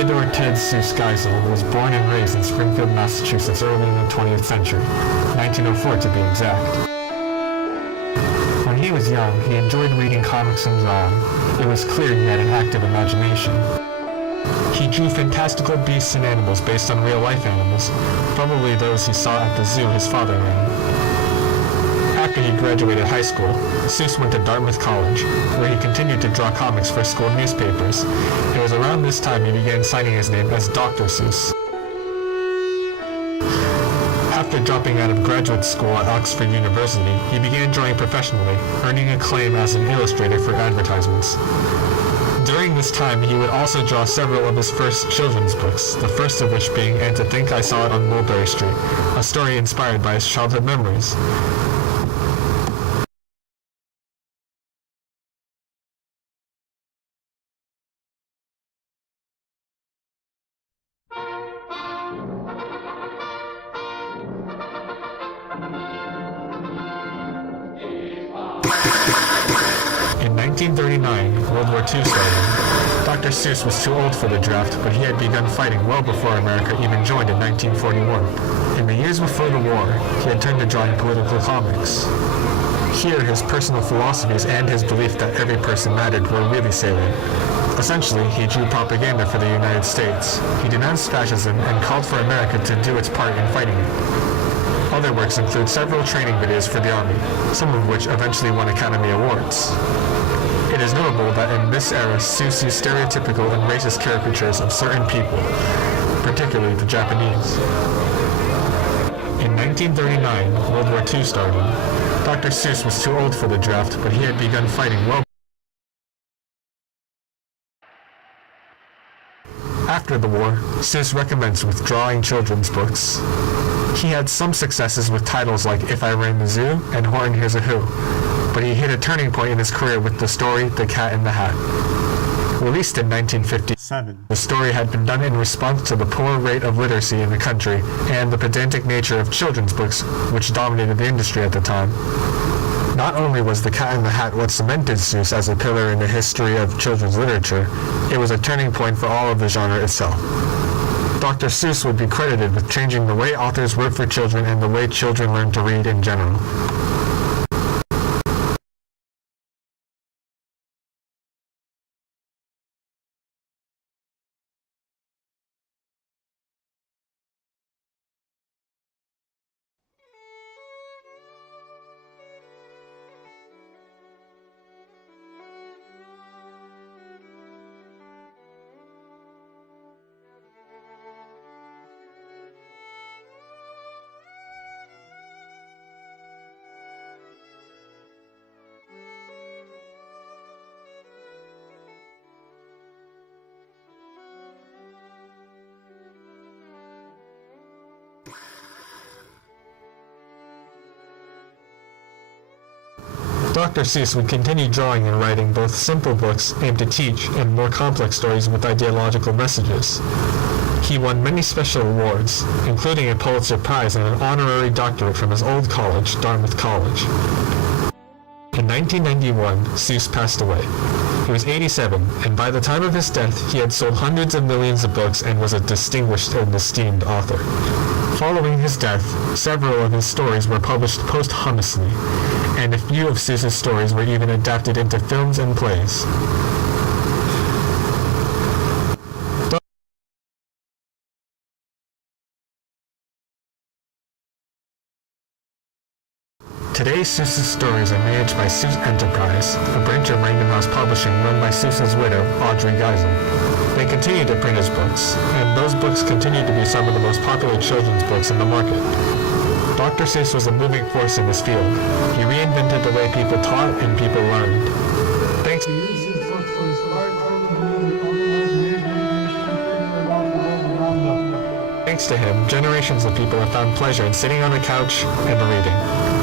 Theodore Ted Seuss Geisel was born and raised in Springfield, Massachusetts early in the 20th century, 1904 to be exact. When he was young, he enjoyed reading comics and drawing. It was clear he had an active imagination. He drew fantastical beasts and animals based on real-life animals, probably those he saw at the zoo his father ran. After he graduated high school, Seuss went to Dartmouth College, where he continued to draw comics for school newspapers. It was around this time he began signing his name as Dr. Seuss. After dropping out of graduate school at Oxford University, he began drawing professionally, earning acclaim as an illustrator for advertisements. During this time, he would also draw several of his first children's books, the first of which being And to Think I Saw It on Mulberry Street, a story inspired by his childhood memories. In 1939, World War II started. Dr. Seuss was too old for the draft, but he had begun fighting well before America even joined in 1941. In the years before the war, he had turned to drawing political comics. Here, his personal philosophies and his belief that every person mattered were really salient. Essentially, he drew propaganda for the United States. He denounced fascism and called for America to do its part in fighting it. Other works include several training videos for the Army, some of which eventually won Academy Awards. It is notable that in this era, Seuss used stereotypical and racist caricatures of certain people, particularly the Japanese. In 1939, World War II started. Dr. Seuss was too old for the draft, but he had begun fighting well. After the war, Seuss recommenced with drawing children's books. He had some successes with titles like If I Ran the Zoo and Horton Hears a Who, but he hit a turning point in his career with the story The Cat in the Hat. Released in 1957, the story had been done in response to the poor rate of literacy in the country and the pedantic nature of children's books, which dominated the industry at the time. Not only was The Cat in the Hat what cemented Seuss as a pillar in the history of children's literature, it was a turning point for all of the genre itself. Dr. Seuss would be credited with changing the way authors wrote for children and the way children learn to read in general. Dr. Seuss would continue drawing and writing both simple books aimed to teach and more complex stories with ideological messages. He won many special awards, including a Pulitzer Prize and an honorary doctorate from his old college, Dartmouth College. In 1991, Seuss passed away. He was 87, and by the time of his death, he had sold hundreds of millions of books and was a distinguished and esteemed author. Following his death, several of his stories were published posthumously, and a few of Seuss's stories were even adapted into films and plays. Today, Seuss's stories are managed by Seuss Enterprise, a branch of Random House Publishing run by Seuss's widow, Audrey Geisel. They continue to print his books, and those books continue to be some of the most popular children's books in the market. Dr. Seuss was a moving force in this field. He reinvented the way people taught and people learned. Thanks to him, generations of people have found pleasure in sitting on a couch and reading.